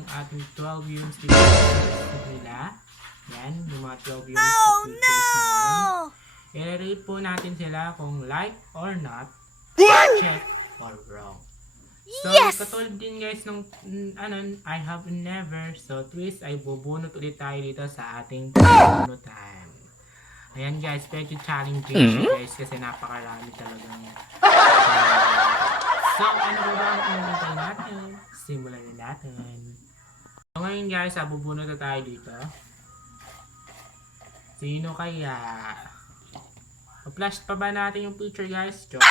ng ating 12 yung stickers nila. Yan, yung mga 12 yung stickers na yan. I-rate po natin sila kung like or not, check or wrong. So, katulad din guys nung I have never. So, twist ay bubunot ulit tayo dito sa ating bunutan. Ayan guys, medyo challenging guys kasi napakarami talagang. So, ano ba ang pinagantay natin? Simulan na natin. So, ngayon guys, bubunot na tayo dito. Sino kaya? Pa-flash pa ba natin yung picture guys? Joke.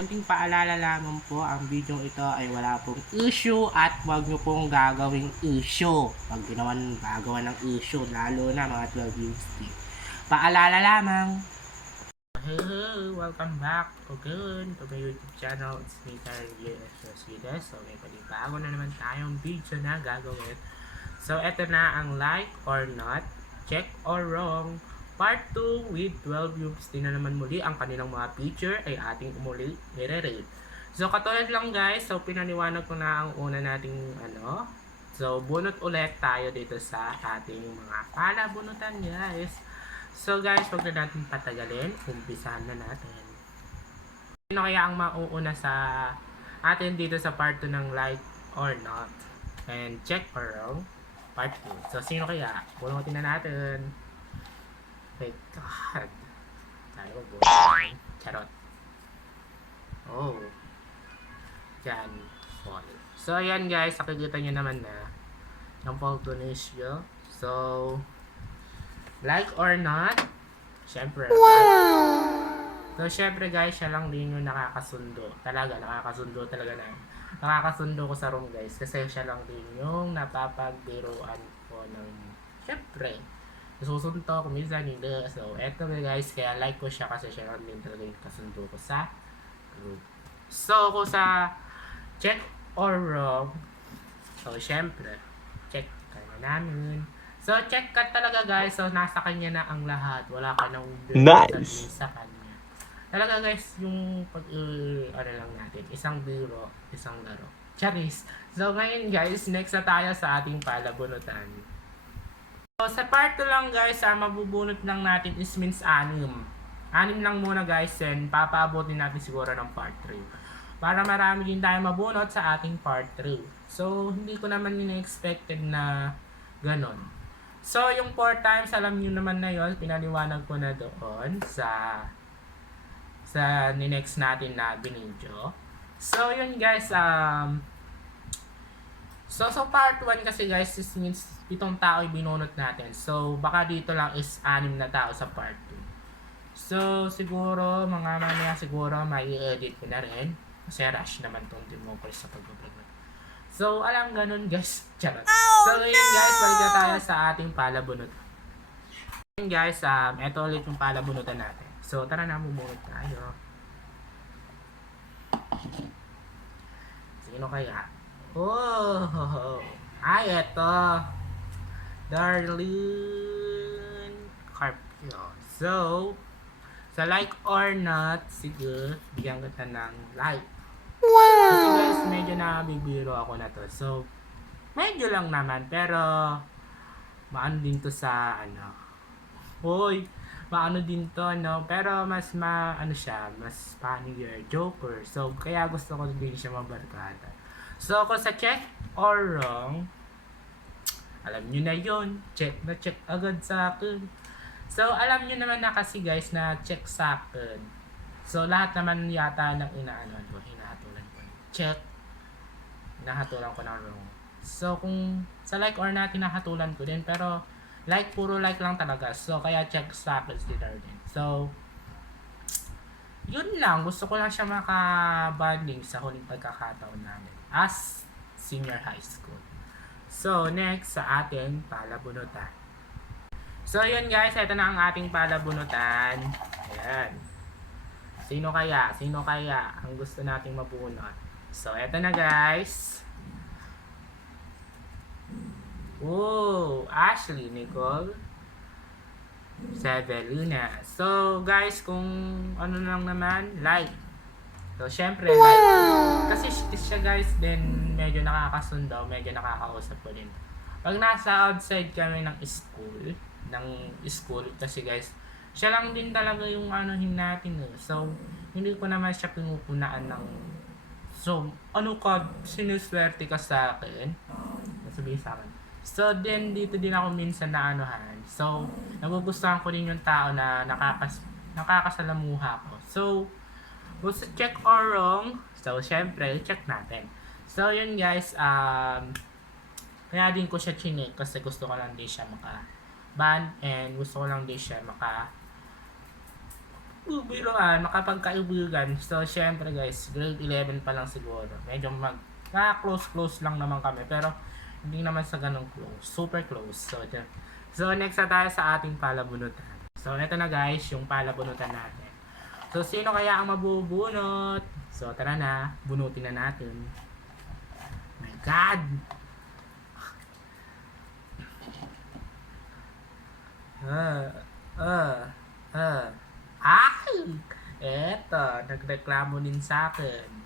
Konting paalala lamang po, ang video ito ay wala pong issue at wag nyo pong gagawing issue. Pag gagawa ng issue, lalo na mga 12 views. Paalala lamang. Hello, welcome back again to my YouTube channel. It's me, Karen Villanueva. So may panibago na naman tayong video na gagawin. So eto na ang like or not, check or wrong. Part 2 with 12 views. Tingnan naman muli ang kanilang mga picture ay ating umuli nire-rate. So katulad lang guys, so pinaniwanag ko na ang una nating So bunot ulit tayo dito sa ating mga palabunutan guys. So guys, wag na natin patagalin, umpisahan na natin. Sino kaya ang mauuna sa atin dito sa part 2 ng like or not? And check or wrong, part 2. So sino kaya? Bunutin na natin. My God. Tayo po. Charot. Oh. Diyan. Fall. So, ayan guys. Nakikita nyo naman na ang fall Tunisia. So, like or not, syempre. Wow! So, syempre guys, siya lang din yung nakakasundo. Talaga, nakakasundo talaga na. Nakakasundo ko sa room guys. Kasi siya lang din yung napapagbiruan ko ng, syempre, susunto ko minsan hindi. So, eto guys, kaya like ko siya kasi siya lang din talaga yung kasundo ko sa group. So, kung sa check or wrong, so, syempre, check ka na namin. So, check ka talaga guys. So, nasa kanya na ang lahat. Wala ka nang nice sa kanya. Talaga guys, yung pag, lang natin, isang biro, isang laro. Charis. So, ngayon guys, next na tayo sa ating palabunutan. So, sa part 2 lang guys, mabubunot lang natin is means 6. 6 lang muna guys, and papaabotin natin siguro ng part 3. Para marami din tayo mabunot sa ating part 3. So, hindi ko naman in-expected na ganon. So, yung 4 times, alam nyo naman na yun, pinaliwanag ko na doon sa next natin na binidyo. So, yun guys, So part 1 kasi guys, this means 7 tao binunot natin. So, baka dito lang is 6 na tao sa part 2. So, siguro, mga mamaya siguro, may edit ko na rin. Kasi rush naman tong democracy sa pag-vlog. So, alam ganun guys. Charot. So, yun guys, balik na tayo sa ating palabunot. Yun guys, ito ulit yung palabunutan natin. So, tara na, bumunot tayo. Sino kaya? Oh, ay, eto. Darlene Carpio. So, sa like or not, sige, bigyan kita ng like. Wow! Kasi guys, medyo nabibiro ako na to. So, medyo lang naman, pero maano din to sa, Hoy, maano din to, pero mas siya, mas funnier, joker. So, kaya gusto ko din siya mabarkada. So, kung sa check or wrong, alam nyo na yun. Check na check agad sa akin. So, alam nyo naman na kasi guys na check sa akin. So, lahat naman yata ng hinahatulan ko. Check. Hinahatulan ko ng wrong. So, kung sa like or not, hinahatulan ko din. Pero, like, puro like lang talaga. So, kaya check sa akin sticker din. So, yun lang. Gusto ko lang siya makabanding sa huling pagkakataon namin as senior high school. So, next sa ating palabunutan. So, yun guys. Ito na ang ating palabunutan. Ayan. Sino kaya? Sino kaya ang gusto nating mabunot? So, ito na guys. Oh, Ashley Nicole Severina. So, guys, kung ano lang naman, like. So, syempre, like. Kasi siya, guys, then medyo nakakasundo, medyo nakakausap ko din. Pag nasa outside kami ng school, kasi guys, siya lang din talaga yung anuhin natin eh. So, hindi ko naman siya pinupunaan ng, so, ano ka, sinuswerte ka sa akin? Sabihin sa akin. So, then, dito din ako minsan na anuhan. So, nagugustuhan ko din yung tao na nakakasalamuha ko. So, was it check or wrong? So, syempre, check natin. So, yun guys, kaya din ko siya chinik kasi gusto ko lang din siya maka-band and gusto ko lang din siya makapagkaibigan. So, syempre guys, grade 11 pa lang siguro. Medyo close lang naman kami. Pero, hindi naman sa ganong close. Super close. So, next na tayo sa ating palabunutan. So, ito na guys, yung palabunutan natin. So, sino kaya ang mabubunot? So, tara na. Bunutin na natin. My God! Ay! Eto, nagreklamo din sa akin.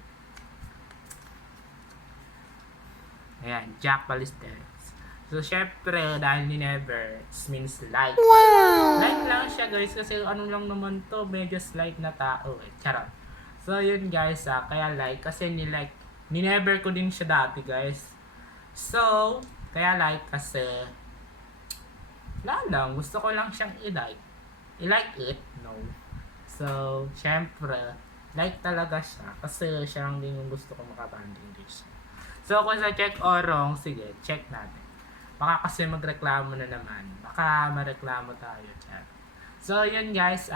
Ayan, Jack Ballesteros. So, syempre, dahil ni Never, means like. Wow! Like lang siya, guys, kasi ano lang naman to, medyo slight na tao, eh. Charot. So, yun, guys, kaya like, kasi ni Never ko din siya dati, guys. So, kaya like, kasi, wala lang, gusto ko lang siyang i-like. I-like it? No. So, syempre, like talaga siya, kasi siya lang din yung gusto ko makabanding din siya. So, kung sa check or wrong, sige, check natin. Baka kasi magreklamo na naman. Baka mareklamo tayo. Chat. So, yun guys.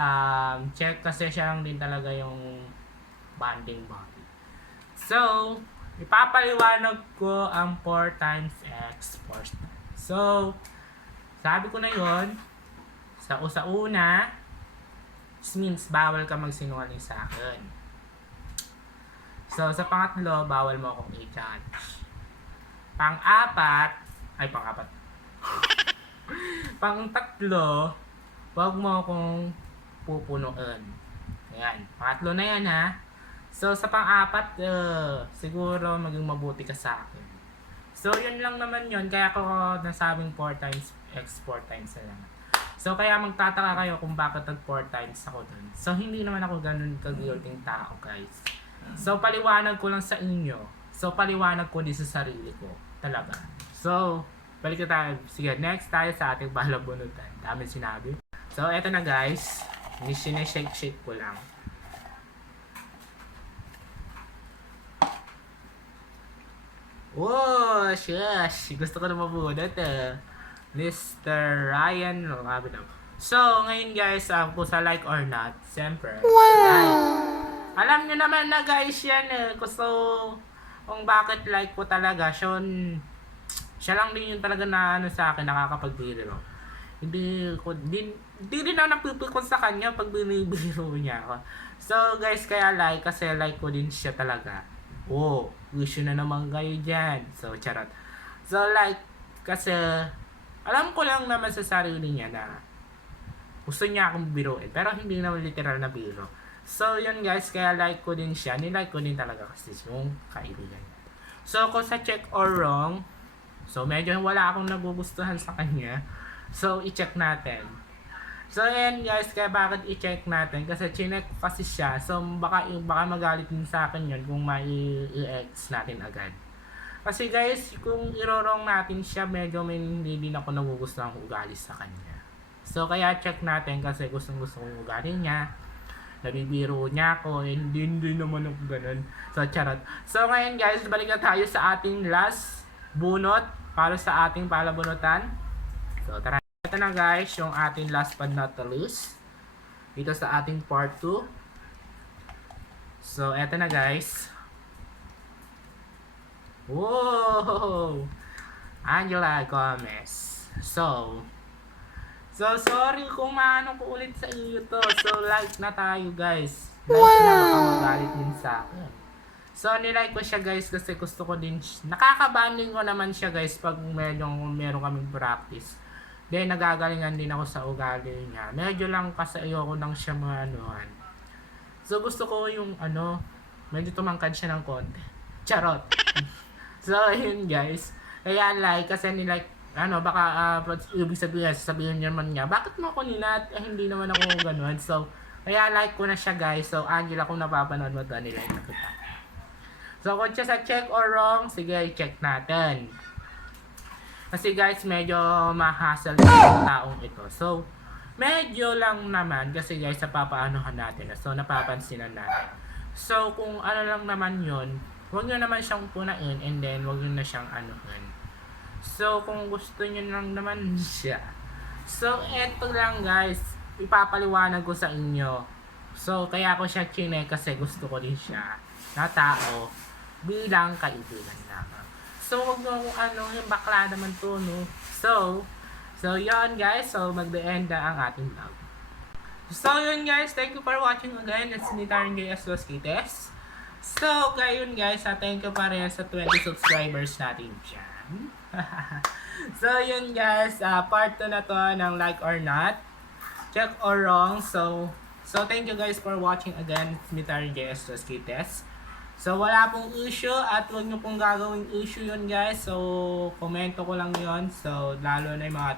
Check kasi siya lang din talaga yung bonding body. So, ipapaliwanag ko ang 4 times X 4 times. So, sabi ko na yun. Sa una, means bawal ka magsinungaling sa akin. So, sa pangatlo, bawal mo akong i-judge. Pang-apat, pang-tatlo, wag mo akong pupunuan. Ayan, pangatlo na yan ha. So, sa pang-apat, siguro maging mabuti ka sa akin. So, yun lang naman yun. Kaya ako nasabing 4 times X 4 times na lang. So, kaya magtataka kayo kung bakit nag 4 times ako dun. So, hindi naman ako ganun ka-guilting tao, guys. So, paliwanag ko lang sa inyo. So, paliwanag ko din sa sarili ko. Talaga. So, balik na tayo. Sige, next tayo sa ating balabunutan. Dami sinabi. So, eto na guys. Sineshake ko lang. Wow, shush. Gusto ko na mabunot Mr. Ryan Labinov. So, ngayon guys, kung sa like or not, siyempre, like. Alam nyo naman na guys yan Gusto kung bakit like ko talaga. Siya lang din yung talaga na sa akin, nakakapagbiro. Hindi din ako napipikon sa kanya pag binibiro niya ako. So guys, kaya like, kasi like ko din siya talaga. Oh, wish na naman kayo dyan. So, charot. So like, kasi alam ko lang naman sa sarili niya na gusto niya akong biruin. Pero hindi naman literal na biro. So, yun guys, kaya like ko din siya. Nilike ko din talaga kasi yung kaibigan niya. So, kung sa check or wrong, so medyo wala akong nagugustuhan sa kanya. So, i-check natin. So, yan guys, kaya bakit i-check natin? Kasi chinek ko kasi siya. So, baka magalit din sa akin yun kung mai-ex natin agad. Kasi guys, kung irorong natin siya, medyo hindi din ako nagugustuhan ang ugali sa kanya. So, kaya check natin kasi gusto ko yung ugali niya. Nabibiro niya ako, hindi naman ako ganun. So, charot. So, ngayon guys, balik na tayo sa ating last bunot para sa ating palabunutan. So, tara. Ito na guys, yung ating last but not the least. Dito sa ating part 2. So, eto na guys. Whoa! Angela Gomez. So, sorry kung maano ko ulit sa iyo to. So, like na tayo guys. Like na, baka magalit din sa akin. So, nilike ko siya guys kasi gusto ko din, nakakabanding ko naman siya guys pag meron kaming practice. Then, nagagalingan din ako sa ugali niya. Medyo lang kasi ayoko nang siya maanuhan. So, gusto ko yung medyo tumangkad siya ng konti. Charot! So, yun guys. Kaya like, kasi nilike, baka ibig sabihin niya naman niya, bakit mo ako ninat? Hindi naman ako ganun. So, kaya like ko na siya guys. So, Angela, kung napapanood mo ito, nilike na kita. So, kung siya sa check or wrong, sige, check natin. Kasi guys, medyo ma-hassle yung taong ito. So, medyo lang naman, kasi guys, napapaanohan natin. So, napapansinan natin. So, kung lang naman yun, huwag nyo naman siyang punain and then huwag nyo na siyang anuhin. So, kung gusto nyo lang naman siya. So, eto lang guys, ipapaliwanag ko sa inyo. So, kaya ko siya chine kasi gusto ko din siya na tao bilang kaibigan lamang. So, huwag nyo yung bakla naman to, no? So, yun guys. So, mag-the-end na ang ating vlog. So, yun guys. Thank you for watching again. It's me, Taryn J.S. Losquites. So, gayon guys, thank you pa rin sa 20 subscribers natin dyan. So, yun guys, part 2 na to ng like or not, check or wrong. So thank you guys for watching again. It's me, Taryn J.S. Losquites. So, wala pong issue at huwag nyo pong gagawing issue yun guys. So, komento ko lang yun. So, lalo na yung mga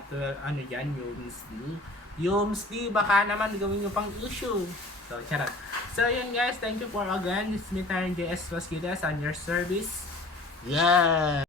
Yumsdi, baka naman gawin nyo pang issue. So, charot. So, yun guys. Thank you for again. This is me, Taryn J.S. Losquites on your service. Yeah!